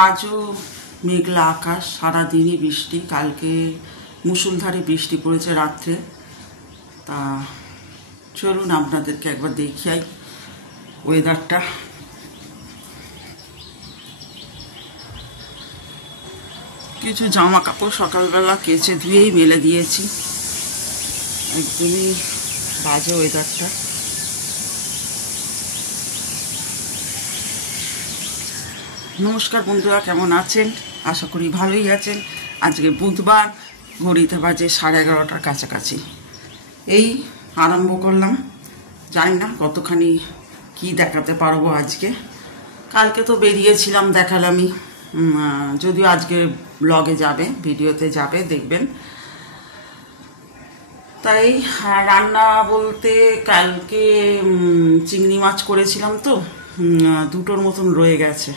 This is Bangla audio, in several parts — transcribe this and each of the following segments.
আজও মেঘলা আকাশ, সারাদিনই বৃষ্টি। কালকে মুষলধারে বৃষ্টি পড়েছে রাত্রে। তা চলুন আপনাদেরকে একবার দেখাই ওয়েদারটা। কিছু জামা কাপড় সকালবেলা কেচে ধুয়েই মেলে দিয়েছি। একদমই বাজে ওয়েদারটা। নমস্কার বন্ধুরা, কেমন আছেন? আশা করি ভালোই আছেন। আজকে বুধবার, ঘড়িতে বাজে 11:30টার কাছাকাছি। এই আরম্ভ করলাম। জানি না কতখানি কি দেখাতে পারবো আজকে। কালকে তো বেরিয়েছিলাম, দেখালামই। যদিও আজকে ব্লগে যাবে, ভিডিওতে যাবে, দেখবেন। তাই রান্না বলতে কালকে চিংড়ি মাছ করেছিলাম, তো দুটোর মতন রয়ে গেছে।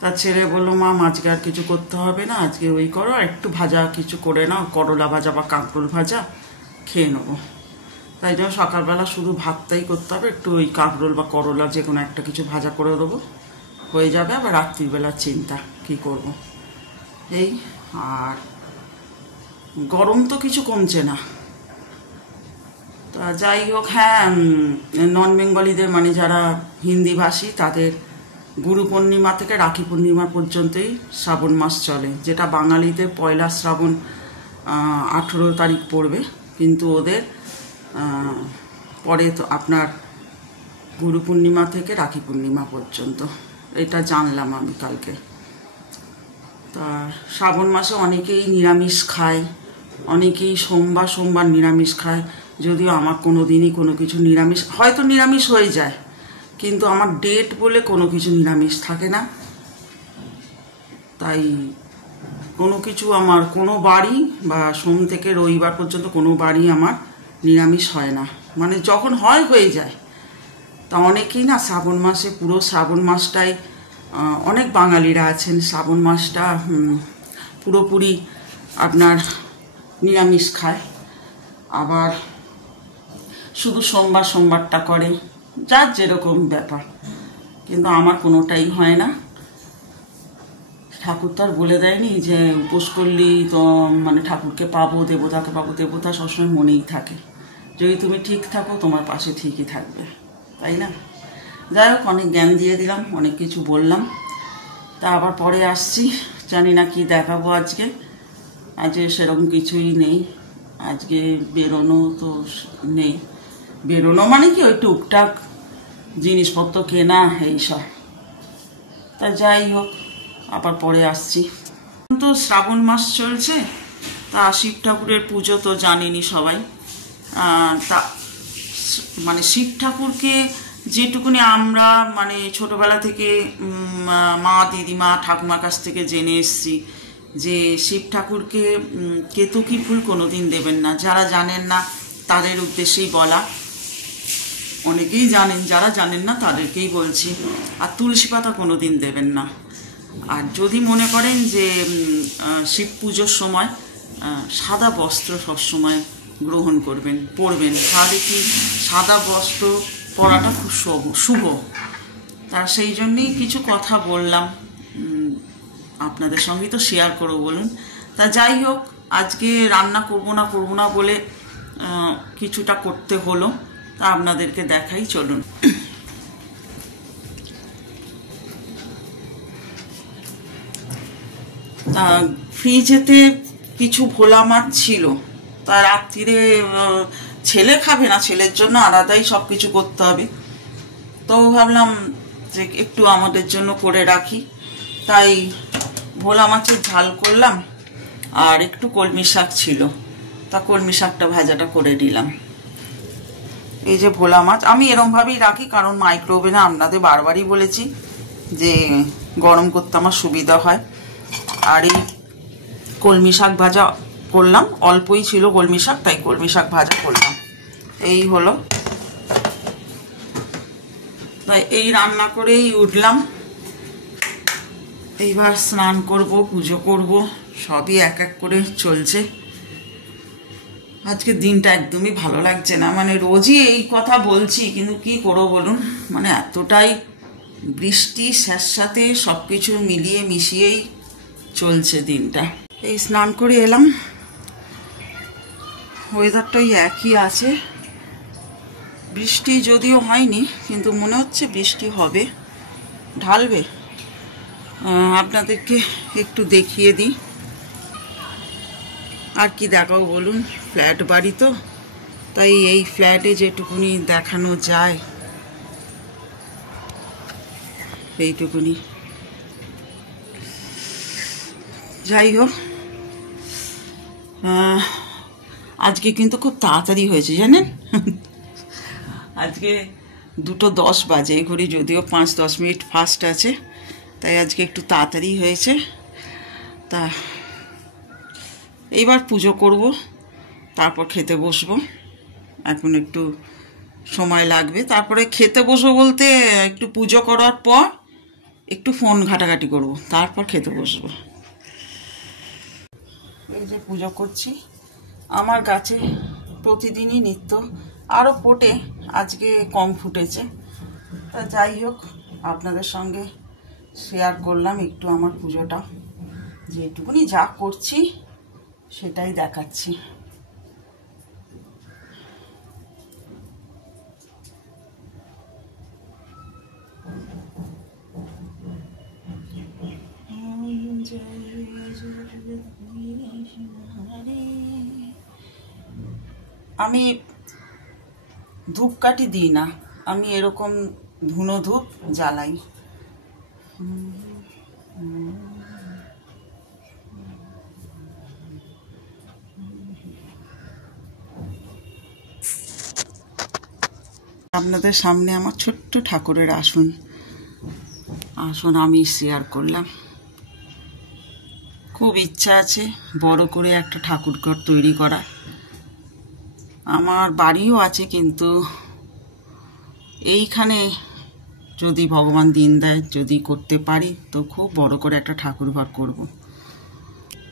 তার ছেলে বললো, মা আজকে আর কিছু করতে হবে না, আজকে ওই করো, আর একটু ভাজা কিছু করে নাও, করলা ভাজা বা কাঁকরোল ভাজা খেয়ে নেবো। তাই জন্য সকালবেলা শুধু ভাতটাই করতে হবে, একটু ওই কাঁকরোল বা করলা যে কোনো একটা কিছু ভাজা করে দেবো, হয়ে যাবে। আবার রাত্রিবেলা চিন্তা কি করব। এই আর গরম তো কিছু কমছে না। তা যাই হোক, হ্যাঁ, নন বেঙ্গলিদের মানে যারা হিন্দিভাষী তাদের গুরু পূর্ণিমা থেকে রাখি পূর্ণিমা পর্যন্তই শ্রাবণ মাস চলে, যেটা বাঙালিদের পয়লা শ্রাবণ 18 তারিখ পড়বে, কিন্তু ওদের পরে তো আপনার গুরু পূর্ণিমা থেকে রাখি পূর্ণিমা পর্যন্ত। এটা জানলাম আমি কালকে। তা শ্রাবণ মাসে অনেকেই নিরামিষ খায়, অনেকেই সোমবার নিরামিষ খায়। যদিও আমার কোনো দিনই কোনো কিছু নিরামিষ, হয়তো নিরামিষ হয়ে যায়, কিন্তু আমার ডেট বলে কোনো কিছু নিরামিষ থাকে না। তাই কোনো কিছু আমার কোনো বাড়ি বা সোম থেকে রবিবার পর্যন্ত কোনো বাড়ি আমার নিরামিষ হয় না। মানে যখন হয়ে যায়। তা অনেকেই না শ্রাবণ মাসে, পুরো শ্রাবণ মাসটাই, অনেক বাঙালিরা আছেন শ্রাবণ মাসটা পুরোপুরি আপনার নিরামিষ খায়। আবার শুধু সোমবারটা করে, যার যেরকম ব্যাপার। কিন্তু আমার কোনোটাই হয় না। ঠাকুর তো আর বলে দেয়নি যে উপোস করলেই তো মানে ঠাকুরকে পাবো, দেবতাকে পাবো। দেবতা সবসময় মনেই থাকে। যদি তুমি ঠিক থাকো, তোমার পাশে ঠিকই থাকবে, তাই না? যাই হোক, অনেক জ্ঞান দিয়ে দিলাম, অনেক কিছু বললাম। তা আবার পরে আসছি, জানি না কি দেখাবো আজকে। আজকে সেরকম কিছুই নেই। আজকে বেরোনো তো নেই। বেরোনো মানে কি, ওই টুকটাক জিনিসপত্র কেনা, এইসব। তা যাই হোক, আবার পরে আসছি। তো শ্রাবণ মাস চলছে, তা শিব ঠাকুরের পুজো তো জানেনই সবাই। তা মানে শিব ঠাকুরকে যেটুকুনি আমরা মানে ছোটবেলা থেকে মা, দিদিমা, ঠাকুমার কাছ থেকে জেনে এসছি যে শিব ঠাকুরকে কেতকী ফুল কোনোদিন দেবেন না। যারা জানেন না তাদের উদ্দেশ্যেই বলা। অনেকেই জানেন, যারা জানেন না তাদেরকেই বলছি। আর তুলসী পাতা কোনোদিন দেবেন না। আর যদি মনে করেন যে শিব পুজোর সময় সাদা বস্ত্র সবসময় গ্রহণ করবেন, পরবেন, তাহলে কি সাদা বস্ত্র পরাটা খুব শুভ। তা সেই জন্যেই কিছু কথা বললাম, আপনাদের সঙ্গে তো শেয়ার করবো বলুন। তা যাই হোক, আজকে রান্না করব না বলে কিছুটা করতে হলো। তা আপনাদেরকে দেখাই, চলুন। ফ্রিজেতে কিছু ভোলা মাছ ছিল। তা রাত্রিরে ছেলে খাবে না, ছেলের জন্য আলাদাই সব কিছু করতে হবে। তো ভাবলাম যে একটু আমাদের জন্য করে রাখি। তাই ভোলা মাছের ঝাল করলাম, আর একটু কলমি শাক ছিল, তা কলমি শাকটা ভাজাটা করে দিলাম। এই যে ভোলা মাছ আমি এরমভাবেই রাখি, কারণ মাইক্রোওভেনে আপনাদের বারবারই বলেছি যে গরম করতে আমার সুবিধা হয়। আর এই কলমি শাক ভাজা করলাম, অল্পই ছিল কলমি শাক, তাই কলমি শাক ভাজা করলাম। এই হলো। তাই এই রান্না করেই উঠলাম। এইবার স্নান করব, পুজো করব, সবই এক এক করে চলছে। আজকে দিনটা একদমই ভালো লাগছে না। মানে রোজই এই কথা বলছি, কিন্তু কি করবো বলুন, মানে এতটাই বৃষ্টি স্যাঁতস্যাঁতে সব কিছু মিলিয়ে মিশিয়েই চলছে দিনটা। এই স্নান করে এলাম, ওয়েদারটাই একই আছে, বৃষ্টি যদিও হয়নি কিন্তু মনে হচ্ছে বৃষ্টি হবে, ঢালবে। আপনাদেরকে একটু দেখিয়ে দিই, আর কি দেখাও বলুন, ফ্ল্যাট বাড়ি তো, তাই এই ফ্ল্যাটে যেটুকুনি দেখানো যায় এইটুকুনি। যাই হোক, আজকে কিন্তু খুব তাড়াতাড়ি হয়েছে জানেন। আজকে 2:10 বাজে, এই ঘড়ি যদিও 5-10 মিনিট ফাস্ট আছে, তাই আজকে একটু তাড়াতাড়ি হয়েছে। তা এইবার পুজো করব, তারপর খেতে বসবো। এখন একটু সময় লাগবে, তারপরে খেতে বসবো বলতে একটু পুজো করার পর একটু ফোন ঘাটাঘাটি করব, তারপর খেতে বসবো। এই যে পুজো করছি, আমার গাছে প্রতিদিনই নিত্য, আরও ফোটে, আজকে কম ফুটেছে। তা যাই হোক, আপনাদের সঙ্গে শেয়ার করলাম একটু আমার পুজোটা, যেটুকুনি যা করছি সেটাই দেখাচ্ছি। আমি ধূপকাঠি দিই না, আমি এরকম ধুনো ধূপ জ্বালাই। আপনাদের সামনে আমার ছোট্ট ঠাকুরের আসন আমি শেয়ার করলাম। খুব ইচ্ছা আছে বড় করে একটা ঠাকুর ঘর তৈরি করা। আমার বাড়িও আছে, কিন্তু এইখানে যদি ভগবান দিন দেয়, যদি করতে পারি, তো খুব বড় করে একটা ঠাকুর ঘর করব।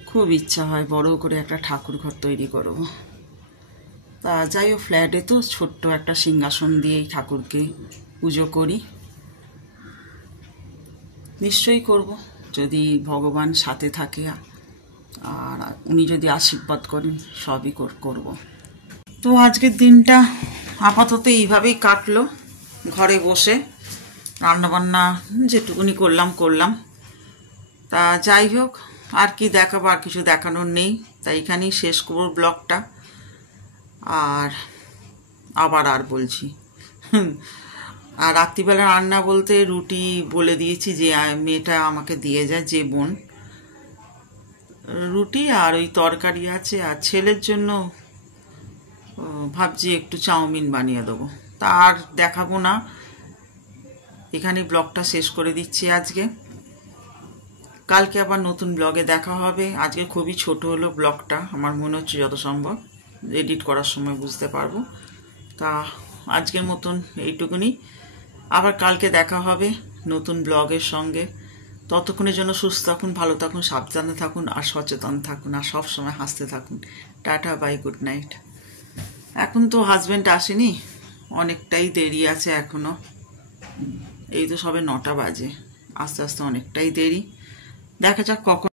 খুব ইচ্ছা হয় বড় করে একটা ঠাকুর ঘর তৈরি করব। তা যাই হোক, ফ্ল্যাটে তো ছোট্ট একটা সিংহাসন দিয়েই ঠাকুরকে পুজো করি। নিশ্চয়ই করব, যদি ভগবান সাথে থাকে আর উনি যদি আশীর্বাদ করেন, সবই করব। তো আজকের দিনটা আপাতত এইভাবেই কাটলো, ঘরে বসে রান্নাবান্না যেটুকুনি করলাম। তা যাই হোক, আর কি দেখাবো, আর কিছু দেখানোর নেই, তাই এখানেই শেষ করবো ব্লগটা। আর বলছি, আর রাত্রিবেলা রান্না বলতে রুটি বলে দিয়েছি, যে মেয়েটা আমাকে দিয়ে যায়, যে বোন, রুটি আর ওই তরকারি আছে, আর ছেলের জন্য ভাবছি একটু চাউমিন বানিয়ে দেবো। তা আর দেখাবো না, এখানে ব্লগটা শেষ করে দিচ্ছি আজকে। কালকে আবার নতুন ব্লগে দেখা হবে। আজকে খুবই ছোট হলো ব্লগটা, আমার মনে হচ্ছে যত সম্ভব এডিট করার সময় বুঝতে পারবো। তা আজকের মতন এইটুকুনি, আবার কালকে দেখা হবে নতুন ব্লগের সঙ্গে। ততক্ষণের জন্য সুস্থ থাকুন, ভালো থাকুন, সাবধানে থাকুন, আর সচেতন থাকুন, আর সব সময় হাসতে থাকুন। Tata, bye, good night. এখন তো হাজব্যান্ড আসেনি, অনেকটাই দেরি আছে এখনো, এই তো সবে 9টা বাজে, আস্তে আস্তে অনেকটাই দেরি। দেখা যাক কখন